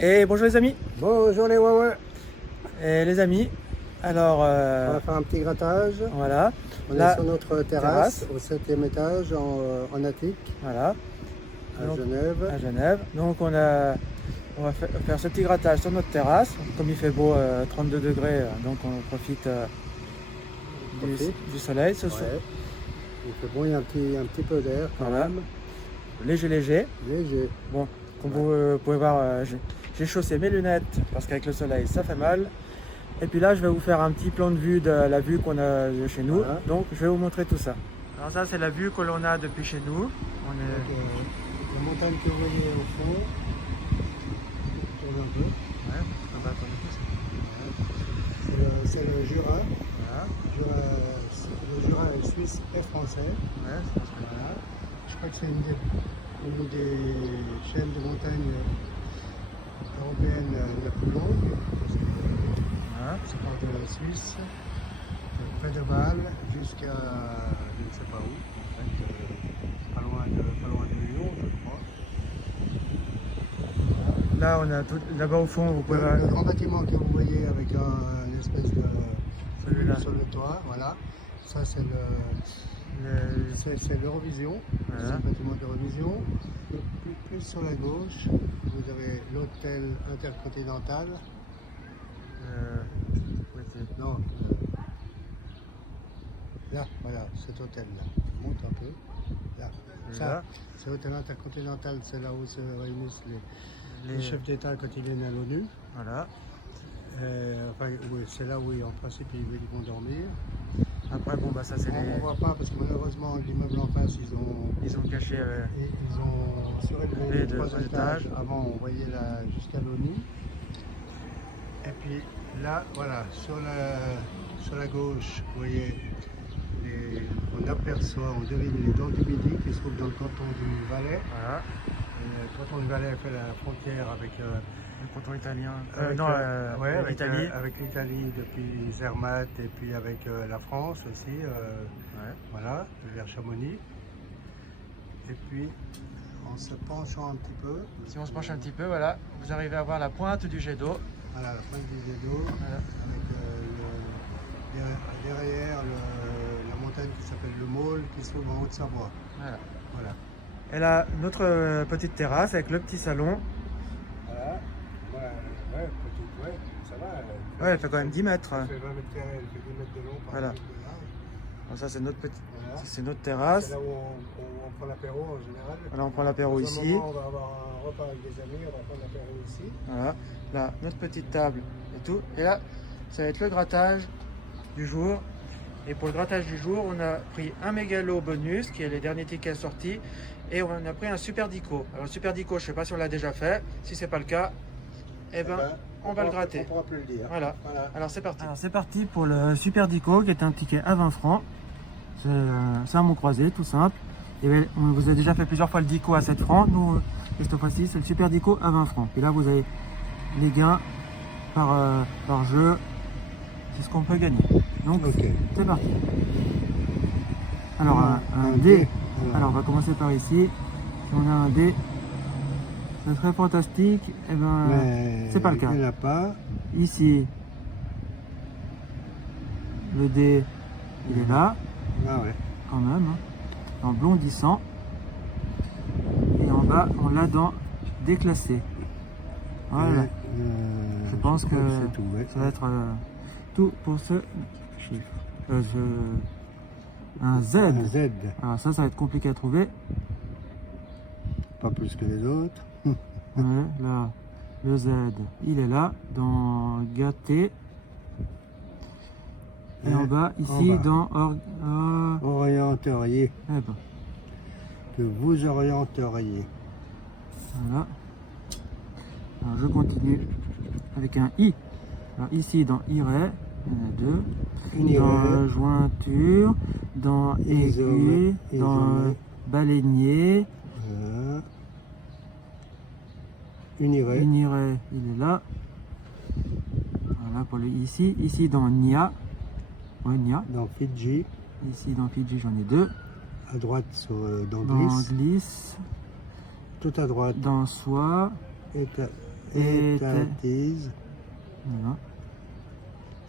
Et bonjour les amis. Bonjour les Wawa. Et les amis, alors On va faire un petit grattage. voilà. On Là, est sur notre terrasse au 7e étage en attique voilà, à donc, Genève. à Genève. Donc on va faire ce petit grattage sur notre terrasse. Comme il fait beau, 32 degrés, donc on profite du soleil ce soir. Ouais. Il fait bon, il y a un petit peu d'air quand Voilà. même. Léger. Léger. Bon, comme vous pouvez voir, j'ai chaussé mes lunettes parce qu'avec le soleil ça fait mal. Et puis là je vais vous faire un petit plan de vue de la vue qu'on a de chez nous. Voilà. Donc je vais vous montrer tout ça. Alors ça c'est la vue que l'on a depuis chez nous. On est... Donc, la montagne que vous voyez au fond. Tourne un peu. Ouais, on va connaître ça. C'est le Jura. Voilà. Le Jura est suisse et français. Ouais, je pense que Voilà. Je crois que c'est une des chaînes de montagne européennes la plus longue. voilà. Ça part de la Suisse, près de Bâle, jusqu'à je ne sais pas où, en fait, pas loin de Lyon, je crois. Là on a tout là-bas au fond vous pouvez voir Le grand bâtiment que vous voyez avec une espèce de celui-là. sur le toit, voilà. Ça c'est l'Eurovision, Voilà. c'est le bâtiment d'Eurovision. Plus sur la gauche, vous avez l'hôtel intercontinental. Oui, Non, là, voilà, cet hôtel-là. Je monte un peu. Là. Ça, c'est l'hôtel intercontinental, c'est là où se réunissent les chefs d'État quand ils viennent à l'ONU. Voilà. Enfin, oui, c'est là où, en principe, ils vont dormir. Après bon bah ça c'est On ne les... voit pas parce que malheureusement, l'immeuble en face, ils Ils ont caché surélevé les deux 3 étages. étages. Avant, on voyait jusqu'à l'ONU. Et puis là, voilà, sur la gauche, vous voyez, on devine les dents du Midi qui se trouvent dans le canton du Valais. Voilà. Le canton du Valais fait la frontière avec Le canton italien. avec l'Italie depuis Zermatt et puis avec la France aussi, Ouais. voilà, vers Chamonix. Et puis, en se penchant un petit peu, Si on se penche un petit peu, voilà, vous arrivez à voir la pointe du jet d'eau. voilà, la pointe du jet d'eau, Voilà. avec derrière la montagne qui s'appelle le Maule, qui se trouve en Haute-Savoie. Voilà. Voilà. Et là, notre petite terrasse avec le petit salon. Voilà. Ouais, petite, ouais, ça va. Ouais, elle fait quand même 10 mètres. Elle fait 20 mètres carrés, elle fait 10 mètres de long par Voilà. 10 mètres de large. Donc ça c'est notre petite, Voilà. c'est notre C'est terrasse. là où on prend l'apéro en général. Voilà, on prend l'apéro Dans un ici. moment, on va avoir un repas avec des amis, on va prendre l'apéro ici. Voilà. Là, notre petite table et tout. Et là, ça va être le grattage du jour. Et pour le grattage du jour, on a pris un mégalo bonus, qui est les derniers tickets sortis, et on a pris un super dico. Alors le super dico, je ne sais pas si on l'a déjà fait. Si c'est pas le cas, eh ben, on va le gratter. On pourra plus le dire. Voilà. Voilà. Alors c'est parti. Alors c'est parti pour le super dico, qui est un ticket à 20 francs. C'est un mot croisé, tout simple. Et bien, on vous a déjà fait plusieurs fois le dico à 7 francs. Nous, cette fois-ci, c'est le super dico à 20 francs. Et là, vous avez les gains par jeu. C'est ce qu'on peut gagner. Donc, Ok. c'est parti. Alors, un dé. dé. Alors, on va commencer par ici. Si on a un dé, ça serait fantastique. Et ben, c'est pas le cas. Il n'y en a pas. Ici, le dé, il est là, Ah ouais. quand même, hein, en blondissant. Et en bas, on l'a dans déclassé. Voilà. Je pense que c'est tout, ouais. ça va être tout pour ce chiffre. Un Z. Un Z. Alors ça va être compliqué à trouver. Pas plus que les autres. Ouais, là, le Z, il est là, dans gâté. Et en bas, ici, bas. dans Orienteriez. eh ben, Que vous orienteriez. voilà. Alors je continue avec un I. Alors ici, dans irait, il y en a deux. Une Dans jointure, dans aiguille, dans baleinier. Voilà. Unirait. Unirait, il est là. Voilà pour le ici. Ici dans Nia. Ouais, Nia. Dans Fidji. Ici dans Fidji, j'en ai deux. À droite dans Dans Glisse. glisse. Tout à droite. Dans soie. Et étatise. Voilà.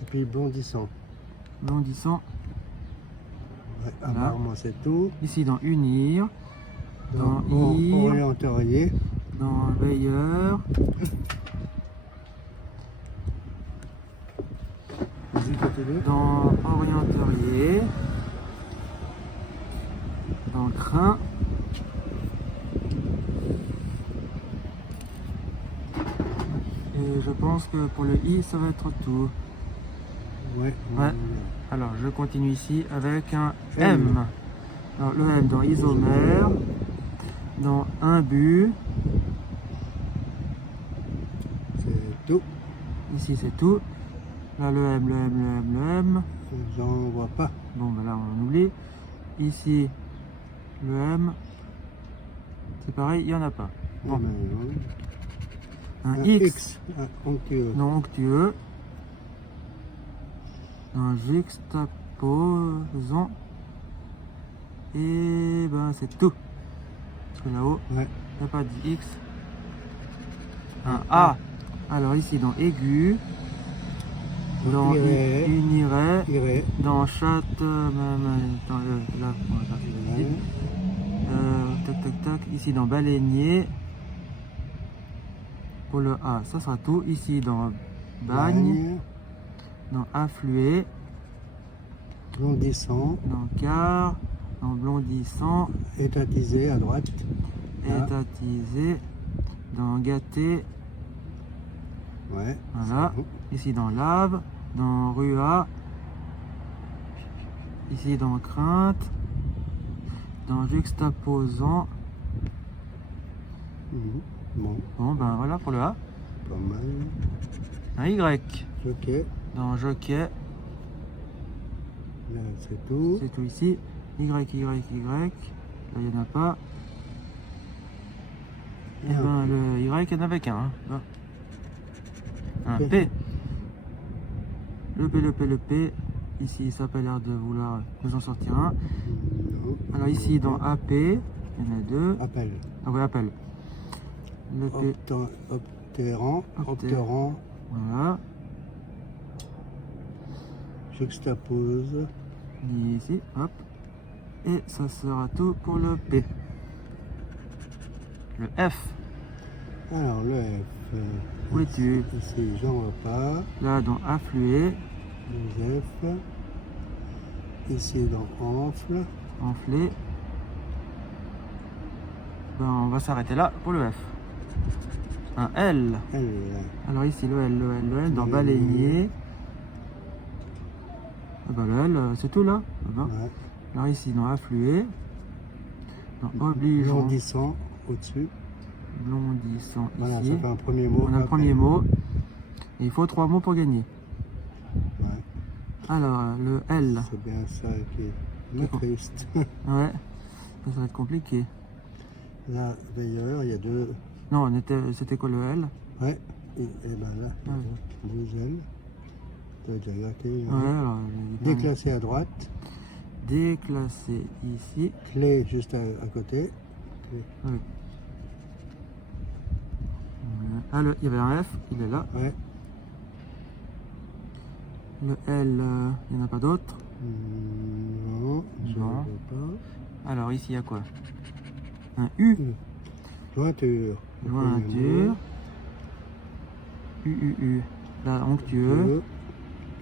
Et puis bondissant. Bondissant. Ouais, Voilà. apparemment c'est tout. Ici dans unir. Dans Dans ir. orienterier. Dans veilleur. Vas-y, continue. Dans orienterier. Dans crin. Et je pense que pour le i, ça va être tout. Ouais. Ouais. Alors, je continue ici avec un M. M. Alors, le M dans isomère, dans imbu, C'est tout. ici c'est tout. Là, le M, le M, le M, le M. J'en vois pas. Bon, ben là, on oublie. Ici, le M. C'est pareil, il n'y en a pas. Bon, un X, Un onctueux. non onctueux. Un juxtaposant. Et ben, c'est tout. Parce que là-haut, Ouais. il n'y a pas de X. Un A. Alors ici dans aigu, dans Irait. unirait, Irait. dans chatte, dans le, là, on va faire ce que je dis. Tac tac tac. Ici dans baleinier. Pour le A, ça sera tout. Ici dans bagne, dans affluer, Blondissant. dans car, dans blondissant, Étatisé à droite. Là. étatisé, dans gâté. Ouais. Voilà. c'est bon. Ici dans lave, dans rua, ici dans crainte, dans juxtaposant. Mhm. Bon, Bon ben voilà pour le A. pas mal. Un Y, Ok. dans jockey, Là, c'est tout. c'est tout ici. Y, Y, Y, là il n'y en a pas. Et Ah, ben le Y, il n'y en avait qu'un. Hein. Là. Un P. P. Le P, le P, le P. Ici, ça n'a pas l'air de vouloir nous en sortir un. Non. Alors ici, dans AP, il y en a deux. Appel. Ah oui, appel. Le P, Obtérant. Obtérant. voilà. Juxtapose. Ici, hop. Et ça sera tout pour le P. Le F. Alors, le F. Où es-tu? Ici, j'en vois pas. Là, dans affluer, Joseph. Ici, dans enfle. enflé. Ben, on va s'arrêter là pour le F. Un L. L. Alors ici, le L, le L, le L, dans Le baleinier. Ah ben, le L, c'est tout là. Ah ben. Ouais. Alors ici, dans affluer. Dans obligeant. Blondissant au-dessus. Blondissant Voilà, ici. ça fait un premier mot. On a le premier mot. Et il faut 3 mots pour gagner. Ouais. Alors, le L. C'est bien ça qui est triste. Ouais. Ça va être compliqué. Là, veilleur, il y a deux. Non, c'était quoi le L? Ouais. Et ben là, Ouais. deux ailes. Tu as déjà gratté. Ouais, alors. Déclassé à droite. Déclassé ici. Clé juste à côté. Ouais. Ah, il y avait un F, il est là. Ouais. Le L, il n'y en a pas d'autre. Non, je ne Non. vois pas. Alors ici, il y a quoi? Un U. Jointure. Jointure. U. Là, onctueux.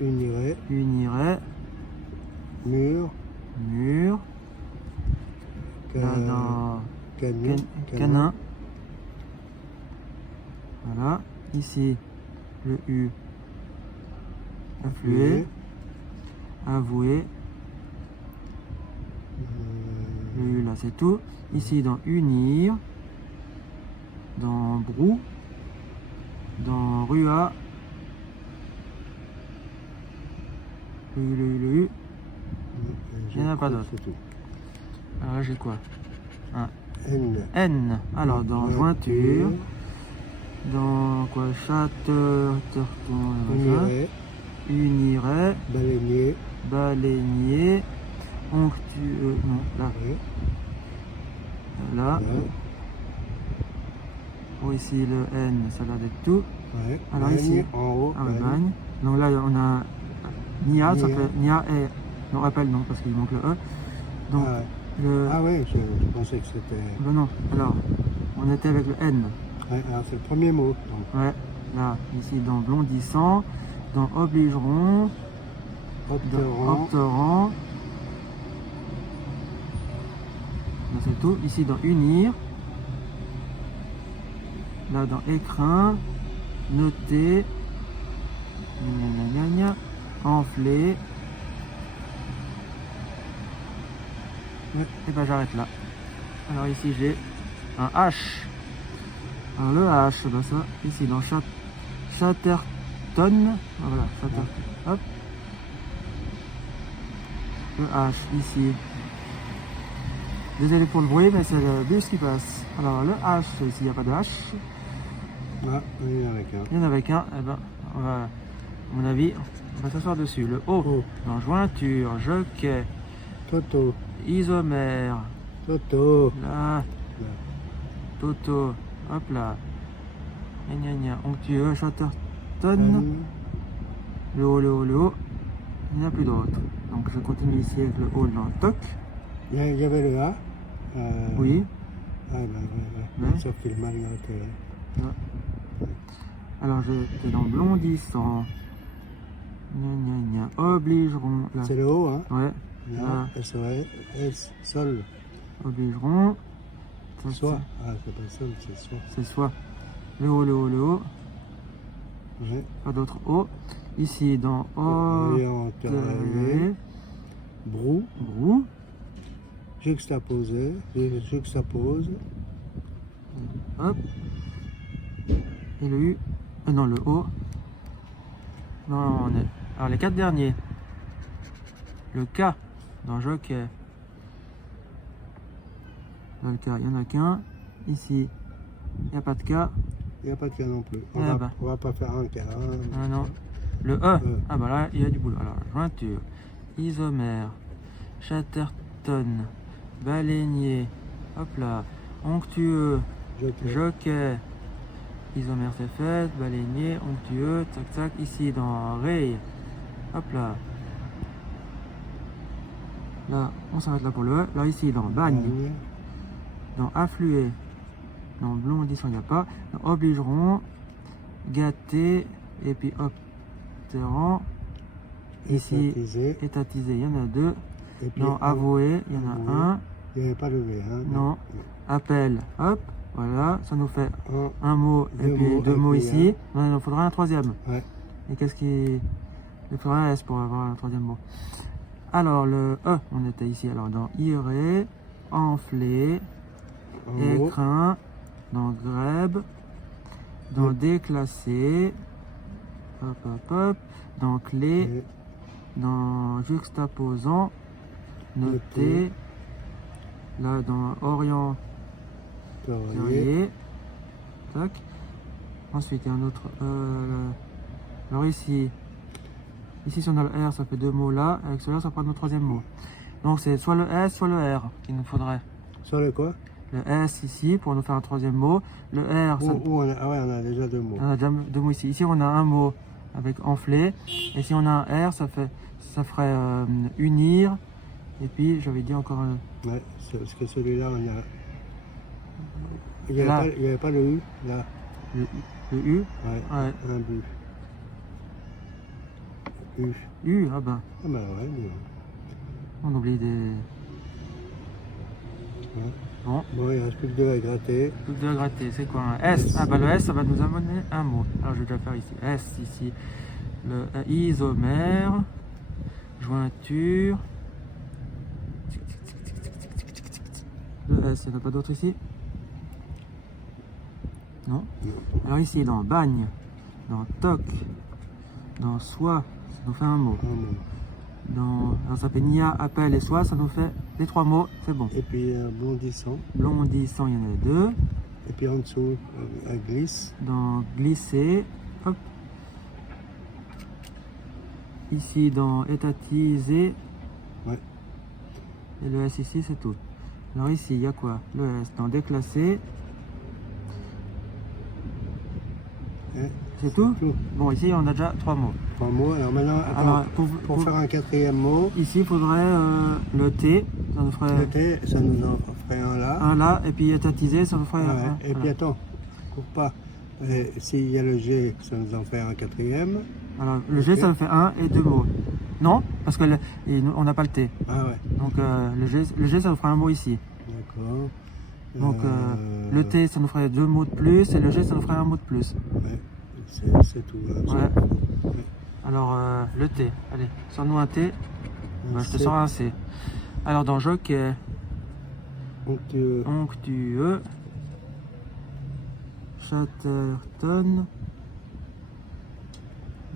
Unirait. Unirait. Mur. Mur. Là, dans Canon. canin. Voilà. Ici, le U. Afflué. Avoué. Le U, là, c'est tout. Ici, dans unir. Dans brou. Dans rua. Le U. Il n'y en a pas d'autre. C'est tout. Alors là, j'ai quoi? Un N. N. Alors, dans jointure. Dans quoi? Unirait. Unirait. Baleinier. Baleinier. Onctueux. Non, là. Ouais. Là. Ouais. Oh, ici, le N, ça a l'air d'être tout. Ouais. Alors N, ici, en haut, un N. bagne. Donc là, on a Nia, ça Nia. fait Nia et... Non, appel, non, parce qu'il manque le E. Donc, Ah ouais. le... Ah oui, je pensais que c'était... Ben non, alors, on était avec le N. Ouais, alors c'est le premier mot. Donc, Ouais, là, ici, dans blondissant, dans obligeront, dans opteront, opteront. Là, c'est tout. Ici, dans unir. Là, dans écrin, noter, gna, gna, gna, gna, enfler. Et ben j'arrête là. Alors ici j'ai un H. Alors le H, ben ça, ici dans Chatterton. Voilà, Chatterton. Hop. Le H ici. Désolé pour le bruit, mais c'est le bus qui passe. Alors le H, ici il n'y a pas de H. ah, il y en a qu'un. Il y en avait qu'un. Eh ben, on va, à mon avis, on va s'asseoir dessus. Le O, Oh, dans jointure, jockey, Toto, isomère. Toto. Là, Là. Toto, hop là, gna gna gna, onctueux, Chatterton, N, le haut, il n'y en a plus d'autres. Donc je continue ici avec le haut dans toc, il y avait le A. oui, Ah ben ouais. Ouais. Sauf qu'il m'a noté. alors j'étais dans blondissant, gna gna gna, obligeront, là, C'est le haut, hein. ouais, Là, là, S, sol, obligeront, ça, soit. Ah, c'est pas sol, c'est soit. c'est soit, le haut, Ouais. pas d'autres hauts, ici dans Orienté, brou, brou, juxtaposé, juxtapose, hop, et le U, non le O, non, on est, alors les 4 derniers, le K dans jockey, dans le K il n'y en a qu'un, ici il n'y a pas de K, il n'y a pas de cas non plus. On Ah va, bah. on va pas faire un cas. Hein. ah non, le E, ah bah là il y a du boulot, alors jointure, isomère, Chatterton, baleinier, hop là, onctueux, jockey, isomère c'est fait, baleinier, onctueux, tac tac, ici dans ray, hop là, là on s'arrête là pour le E, là ici dans bagne, dans affluer, dans blondissant il n'y a pas, dans obligeront, gâter, et puis opterant, ici Étatisé. étatisé, il y en a 2, Et puis, dans avouer, il y en avoué. a un, il n'y avait pas de V. Hein, non, appel, hop, voilà, ça nous fait Un, un mot et Deux puis mots, 2 et mots puis ici, non, il en faudra un troisième. ouais. Et qu'est-ce qui... Il faudra un S pour avoir un troisième mot. Alors le E, on était ici, alors dans irer, enfler, En haut, écrin, dans grèbe, dans Oui. déclasser, hop hop hop, dans clé, et dans juxtaposant, noter, là dans orienterier, travailler. tac. Ensuite il y a un autre, alors ici si on a le R ça fait 2 mots là, avec cela ça prend notre troisième mot. Donc c'est soit le S soit le R qu'il nous faudrait. Sur le quoi? Le S ici pour nous faire un troisième mot, le R ça... Ah ouais, on a déjà 2 mots. On a déjà 2 mots ici. Ici, on a un mot avec enflé. Et si on a un R, ça ferait unir. Et puis, j'avais dit encore un... Ouais, parce que celui-là, on a... Il n'y Là. avait pas le U, là. Le U. Ouais, Ouais. un but. U. U, ah ben, Ah bah ouais, mais... on oublie des... Ouais. Bon, Bon, il reste plus que 2 à gratter. tout de gratter, c'est quoi un S? Ah bah le S, ça va nous amener un mot. Alors, je vais déjà faire ici. S, ici. Le isomère. Jointure. Le S, il n'y en a pas d'autre ici? Non? Alors ici, dans bagne, dans toc, dans soi, ça nous fait un mot. Un mot. Alors ça fait nia, appel et soi, ça nous fait les 3 mots, c'est bon. Et puis bondissant. Blondissant, il y en a 2. Et puis en dessous, glisse. Dans glisser, hop. Ici, dans étatiser. Ouais. Et le S ici, c'est tout. Alors ici, il y a quoi? Le S dans déclasser. C'est tout? Bon, ici, on a déjà 3 mots. 3 mots. Alors maintenant, attends, Alors, pour faire un 4e mot, ici, il faudrait le T. Ça nous ferait le T, ça nous en ferait un là. un là, et puis étatisé, ça nous ferait Ouais. un. Et puis attends, coupe pas. S'il y a le G, ça nous en fait un 4e. Alors, le G, ça nous fait 1 et 2 mots. Non, parce que on n'a pas le T. Ah ouais, Donc, le G, ça nous fera un mot ici. d'accord. Donc, le T, ça nous ferait 2 mots de plus, et le G, ça nous ferait un mot de plus. Ouais, c'est tout. Hein, Ouais. Ouais. Alors, le T. Allez, sors-nous un T. Bah, je te C. sors un C. Alors, dans jockey, Onctueux. onctueux, Chatterton.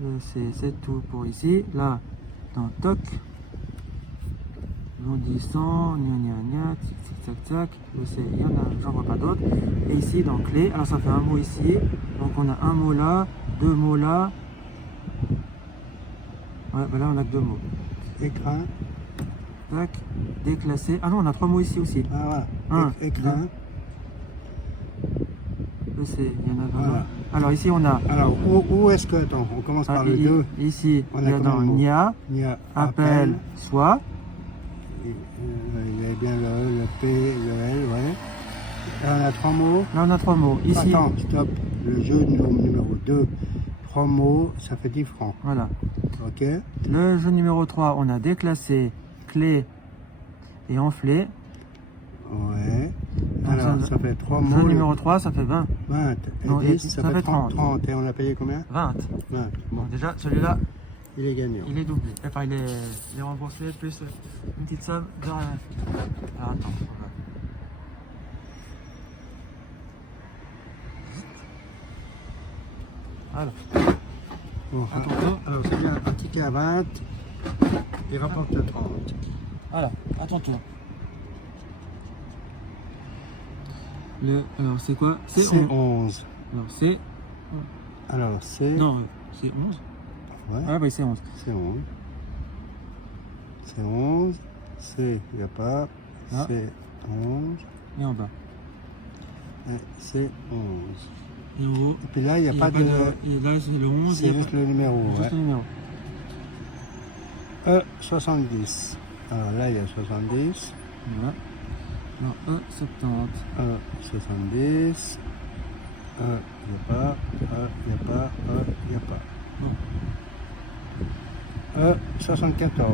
Le C, c'est tout pour ici. Là, dans toc, bondissant, gna gna gna, tic tic tac tac. Le C, il y en a, j'en vois pas d'autres. Et ici, dans clé, alors ça fait un mot ici. Donc, on a un mot là, 2 mots là. Ouais, bah là, on a que 2 mots. Écrin. Tac, déclassé. Ah non, on a 3 mots ici aussi. Ah voilà. Un, Écrin. Le C, il y en a vraiment. Voilà. Alors ici, on a. Alors, où est-ce que... Attends, on commence par le 2. Ici, On il a y a combien dans de mots? nia, Il y a appel, soit. Il y a bien le P, le L, ouais. Là, on a 3 mots. Là, on a 3 mots. Ici, Attends, stop. Le jeu numéro 2. 3 mots, ça fait 10 francs. voilà. Ok. Le jeu numéro 3, on a déclassé, clé et enflé. Ouais. Donc, Alors, ça fait 3 Le mots. jeu numéro 3, ça fait 20. 20. Et Non, 10, ça ça fait fait 30. 30. Et on a payé combien? 20. 20. Bon, Donc déjà, celui-là, il est gagnant. il est doublé. Enfin, il est remboursé, plus une petite somme de rien. Alors, attends, on va. Alors, Bon, alors, c'est bien un ticket à 20. Il rapporte 30. voilà, à ton tour. Alors, c'est quoi? C'est 11. Alors, c'est. Alors, c'est... Non, c'est 11. Ouais, Ah, oui, c'est 11. c'est 11. C'est 11. C'est... Il n'y a pas. Ah. C'est 11. Et en bas. Ouais, c'est 11. Et en haut. Et puis là, il n'y a pas de... Et là, c'est le 11. C'est juste le numéro. Juste Ouais. le numéro. 70. Alors là, il y a 70. Voilà. Alors, 70. 70. Il n'y a pas. Il n'y a pas. Il n'y a pas. Non. 74.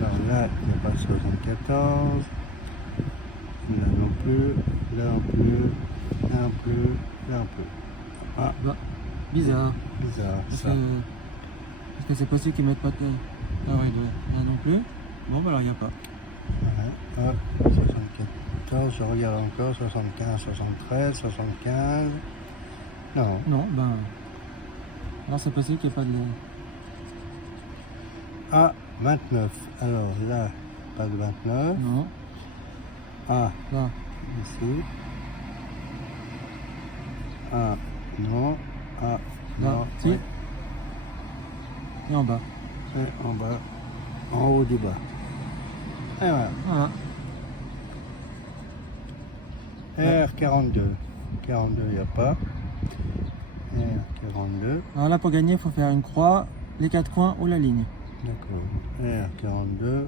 Alors là, il n'y a pas 74. Là non plus. Là non plus. Là non plus. Là non plus. Ah, Bah, bizarre. bizarre Parce ça. que est-ce que c'est possible qu'ils mettent pas de. Ah ouais, là non plus. Bon, bah alors, il n'y a pas. Ouais. 74. Je regarde encore. 75, 73, 75. Non. Non, ben. Alors, c'est possible qu'il n'y ait pas de. Ah, 29. Alors là, pas de 29. Non. Ah, Là. ici. Ah, non. Ah, Là. non. Si. Ouais. Et en bas. Et en bas. En haut du bas. Et voilà. Voilà. R42. 42, il n'y a pas. R42. Alors là, pour gagner, il faut faire une croix, les 4 coins ou la ligne. D'accord. R42.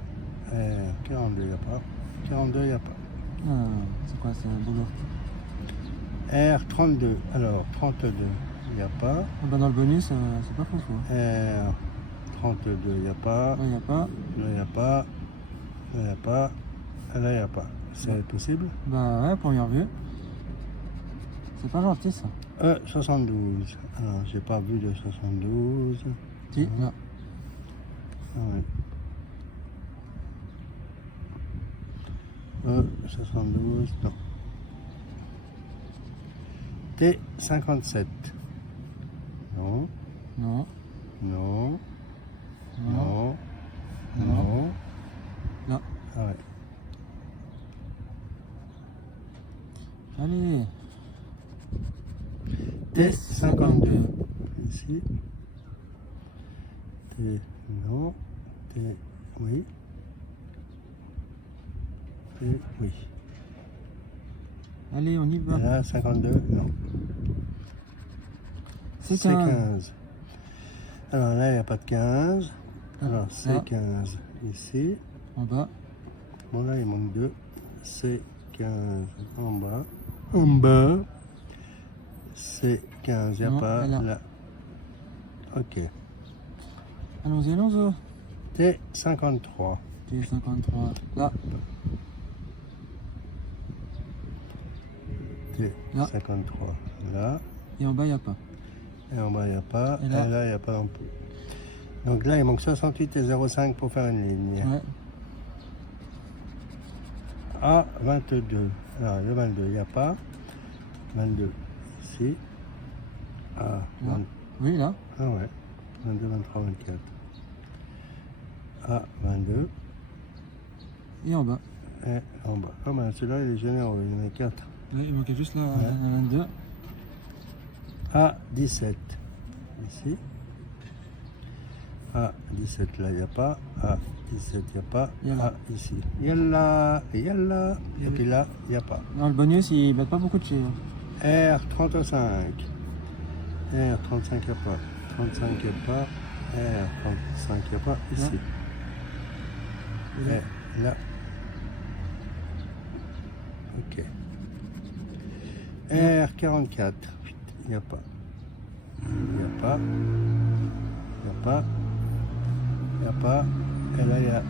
R42, il n'y a pas. 42, il n'y a pas. Ah, c'est quoi, c'est un boulot? R32. Alors, 32, il n'y a pas. Ah, ben, dans le bonus, c'est pas faux. R32, il n'y a pas. Là, il n'y a pas. Là, il n'y a pas. Là, il n'y a pas. Là, il n'y a pas. C'est possible? Bah ouais, première vue. C'est pas gentil ça. 72. Alors, j'ai pas vu de 72. Si, là. Ah ouais. 72, non. T57. Non, Non. non, Non. non, Non. non. Là. Ah ouais. Allez. T52. Ici. T, non. T, oui. T, oui. Allez, on y va. Et là, 52, non. C'est 15. 15. Alors là, il n'y a pas de 15. Alors, c'est Là. 15 ici. En bas. Bon, là, il manque 2. C'est 15 en bas. En bas. C'est 15. Il n'y a Non, pas là. là. Ok. Allons-y, allons-y. T53. T53. Là. T53. Là. Et en bas, il n'y a pas. Et en bas, il n'y a pas. Et Et là, là, il n'y a pas non plus. Donc là, il manque 68 et 0,5 pour faire une ligne. Ouais. A22. Alors, le 22, il n'y a pas. 22, ici. Là. 20. Oui, là. Ah ouais. 22, 23, 24. A22. Et en bas. Et en bas. Ah ben celui-là, il est généreux. Il y en a 4. Là, il manquait juste la 22. A17. Ici. A17, là, il n'y a pas. A17, il n'y a pas. Yalla. Ici. Yalla. Yalla. Et puis là, il n'y a pas. Non, le bonus, ils mettent pas beaucoup de chiffres. R35. R35, il n'y a pas. 35, il n'y a pas. R35, il n'y a pas. Ici. Et là. Ok. R44. Il n'y a pas. Il n'y a pas. Il n'y a pas. Il n'y a pas. Et là, il y a.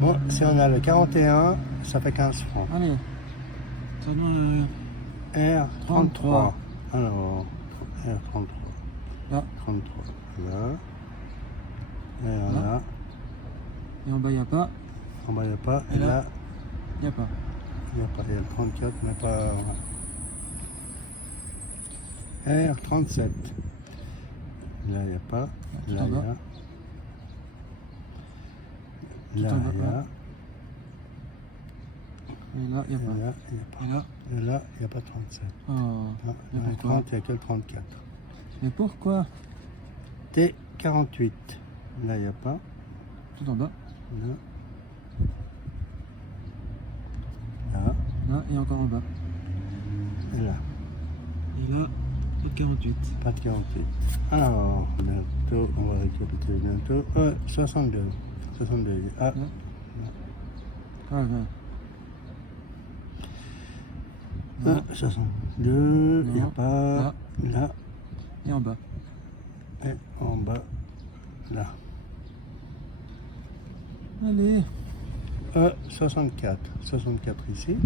Bon, si on a le 41, ça fait 15 francs. Allez. Ça donne R33. 33. Alors, R33. là. 33. Là. Et Là. là. Et en bas, il n'y a pas. En bas, il n'y a pas. Et Et là. là, Il n'y a pas. il n'y a pas. Il y a le 34, mais pas. R37. Là, il n'y a pas. Tout Là, en il y bas. a. Tout Là, en bas, il y a. là. Et là, il n'y a Et pas. là, il n'y a pas. Et là. Et là, il n'y a pas 37. Oh. Ah, Mais dans les pourquoi 30, il n'y a que le 34. Mais pourquoi? T48. Là, il n'y a pas. Tout en bas. Là. Là. Là et encore en bas. Et là. Et là, pas de 48. Pas de 48. Alors, bientôt, on va récapituler bientôt. 62. 62. Ah, Là. Ah, là. 62. Il n'y a Non. pas. Là. Là. Et en bas. Et en bas. Là. Allez. 64. 64 ici.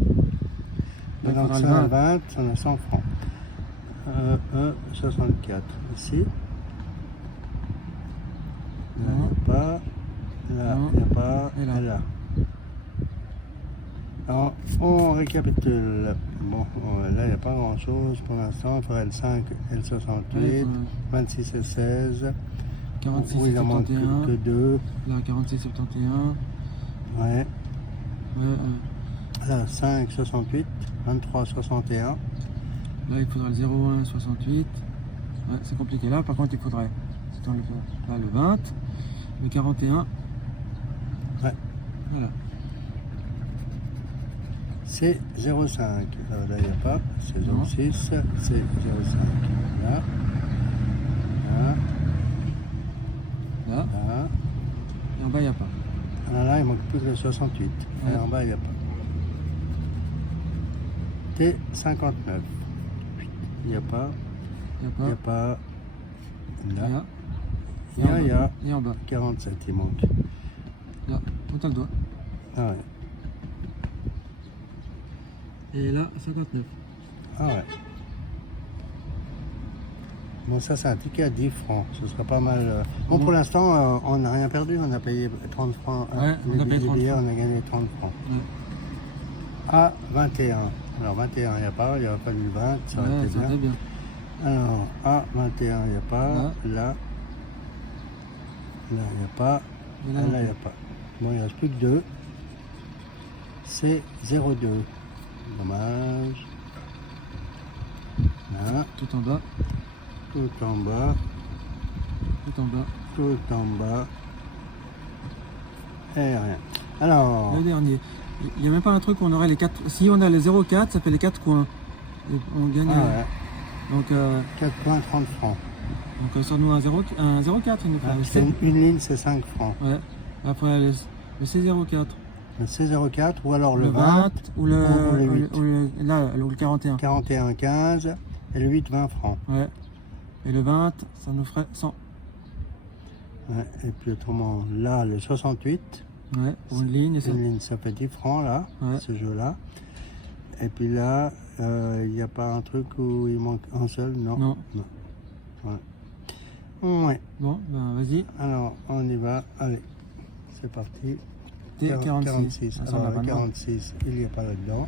Il Donc, faudra c'est le un 20. 20, on a 100 francs. 64 ici. Là, il n'y Non. a pas. Là, Non. il n'y a pas. Et là. Et là. Alors, on récapitule. Bon, là, il n'y a pas grand-chose pour l'instant. Il faudrait le 5 et le 68, Ouais, 26 et 16. 46 Oui, il en manque que 71. 2. Là, 46 71. Ouais. Ouais, Là, 5, 68, 23, 61. là, il faudra le 01 68. Ouais, c'est compliqué. Là, par contre, il faudrait. C'est dans le, là, le 20. Le 41. Ouais. Voilà. C'est 0,5. Là, il n'y a pas. C'est Non. 0,6. C'est 0,5. Là. Là. Là. Là. Et en bas, il n'y a pas. Alors là, il manque plus que le 68. Ouais. Et en bas, il n'y a pas. T59. Il n'y a pas. Il n'y Il n'y a a pas. pas. Il y Là. a. Il y a, il y a. Et en bas. 47, il manque. Là. On t'a le doigt. Ah ouais. Et là, 59. Ah ouais. Bon, ça, c'est un ticket à 10 francs. Ce sera pas mal. Bon, pour l'instant, on n'a rien perdu. On a payé 30 francs. Ouais, on a payé 30 billets, francs. on a gagné 30 francs. Ouais. À 21. Alors, 21, il n'y a pas. Il n'y a pas du 20. Ça aurait Ouais, été ça bien. va bien. Alors, à 21, il n'y a pas. Là. Là, il n'y a pas. Et Là, là, il n'y a pas. Bon, il ne reste plus que 2. C'est 0,2. Dommage. Là, tout en bas. tout en bas. Tout en bas. Tout en bas. Et rien. Alors, Le dernier. Il n'y a même pas un truc où on aurait les 4. Si on a les 0,4, ça fait les 4 coins. Et on gagne. ah ouais. Donc, 4,30 francs. donc sur nous un 0,4 il nous Ah, fait. une ligne, c'est 5 francs. Ouais. Après le C04. Le C04 ou alors le Le 20, ou le, ou le 8. ou le 41. 41,15 et le 8, 20 francs. Ouais. Et le 20, ça nous ferait 100. Ouais. Et puis autrement, là, le 68. Ouais, pour une ligne. Une ligne, ça fait 10 francs là, Ouais. ce jeu-là. Et puis là, il n'y a pas un truc où il manque un seul, non. Non. Ouais. Ouais. Bon, ben vas-y. Alors, on y va. Allez, c'est parti. T46. 46. Ah, ça, on a Alors, pas le le droit. 46, il n'y a pas là-dedans.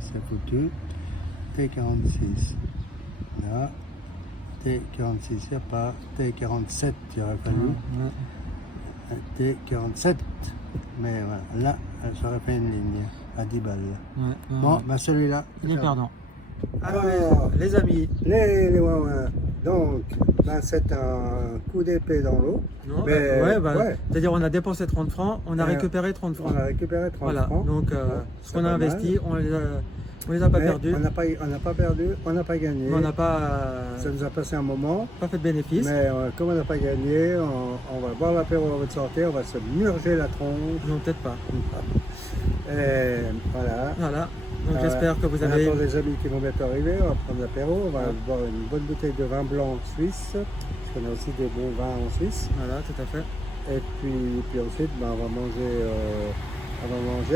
C'est foutu. T46. Là. T46, il n'y a pas. T47, il aurait fallu. Ouais. T47. Mais voilà, là, ça aurait fait une ligne à 10 balles. Ouais. Bon, bah celui-là. il est perdant. Alors, Alors, les amis. les Wawins. Donc, ben, c'est un coup d'épée dans l'eau. Non, Mais, ouais, bah, ouais. c'est-à-dire on a dépensé 30 francs, on a récupéré 30 francs. On a récupéré 30 Voilà, francs. donc Bon, ce c'est qu'on a pas investi, mal. on les a pas Mais perdus, on n'a pas perdu, on n'a pas gagné. mais on n'a pas, Ça nous a passé un moment. pas fait de bénéfice. Mais comme on n'a pas gagné, on va boire l'apéro avant de sortir, on va se murger la tronche. Non, peut-être pas. Et voilà. Voilà, donc j'espère que vous avez... On attend des amis qui vont bientôt arriver, on va prendre l'apéro, on va boire une bonne bouteille de vin blanc suisse, parce qu'on a aussi des bons vins en Suisse. Voilà, tout à fait. Et puis ensuite, ben, on va manger.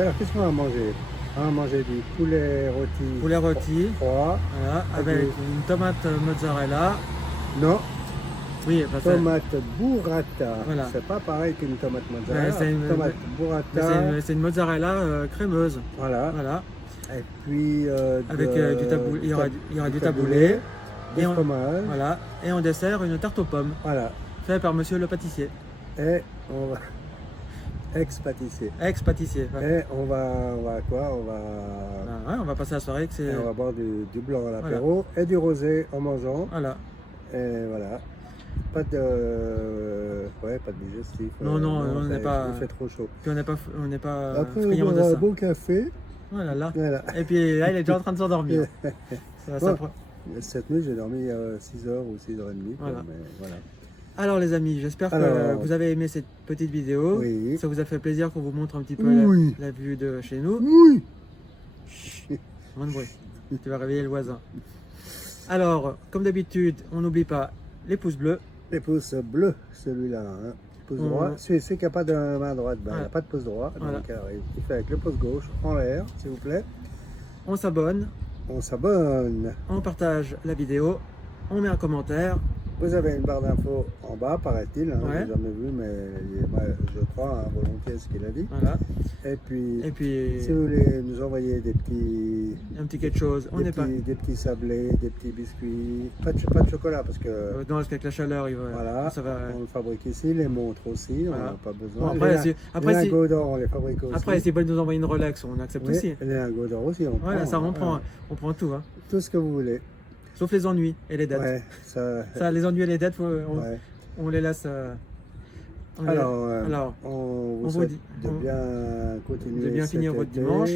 Alors qu'est-ce qu'on va manger? On va manger du poulet rôti. Poulet rôti, Froid. voilà, avec Avec une tomate mozzarella. Non, Oui, bah, ça- tomate burrata. Voilà. C'est pas pareil qu'une tomate mozzarella. c'est une- Tomate mais burrata. c'est une mozzarella crémeuse. Voilà. Voilà, Et puis avec du taboulé, il y aura du taboulé. du Et on, fromage. voilà, et en dessert, une tarte aux pommes, Voilà. fait par monsieur le pâtissier, Et on va ex-pâtissier. ex-pâtissier. Ouais. Et on va quoi? On va. Ouais, on va passer la soirée que c'est... Et on va boire du blanc à l'apéro et du rosé en mangeant. Voilà. Et voilà. Pas de digestif. Non, on n'est pas- Il fait trop chaud. Puis on n'est pas Après, on friand de boira un ça. bon café. Voilà, là. Voilà. Et puis là, il est déjà en train de s'endormir. Bon. Cette nuit, j'ai dormi 6h ou 6h30. Voilà. Mais voilà. Alors les amis, j'espère que Alors, vous avez aimé cette petite vidéo. Oui. Ça vous a fait plaisir qu'on vous montre un petit peu Oui. la vue de chez nous. Oui. Moins de bruit. Tu vas réveiller le voisin. Alors, comme d'habitude, on n'oublie pas les pouces bleus. Les pouces bleus, celui-là. Hein. Pouce droit. Celui qui n'a pas de main droite, ben, il Voilà. n'a pas de pouce droit. Voilà. Donc, alors, il fait avec le pouce gauche en l'air, s'il vous plaît. On s'abonne, On s'abonne. on partage la vidéo, on met un commentaire. Vous avez une barre d'infos en bas, paraît-il. Hein, Ouais. je n'ai jamais vu, mais je crois hein, volontiers ce qu'il a dit. Voilà. Et puis, Et puis, si vous voulez nous envoyer des petits, un petit quelque chose. On n'est pas... des petits sablés, des petits biscuits, pas de chocolat parce que Non, parce qu'avec la chaleur, voilà, ça va... on le fabrique ici, les montres aussi, on Voilà. n'a pas besoin. Bon, après, les lingots d'or, on les fabrique aussi. Après, s'ils veulent nous envoyer une Rolex, on accepte oui, aussi. les lingots d'or aussi, on Voilà, prend. ça on prend tout. Hein. Tout ce que vous voulez. Sauf les ennuis et les dettes. Ouais, ça, Les ennuis et les dettes, ouais. on les laisse... Alors, on vous souhaite de bien continuer, de bien finir cet votre été. dimanche,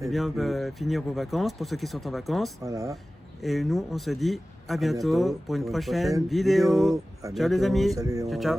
Et de bien puis, finir vos vacances, pour ceux qui sont en vacances. voilà. Et nous, on se dit à bientôt pour une prochaine vidéo. vidéo. À Ciao les bientôt. amis. Salut, Ciao, ciao.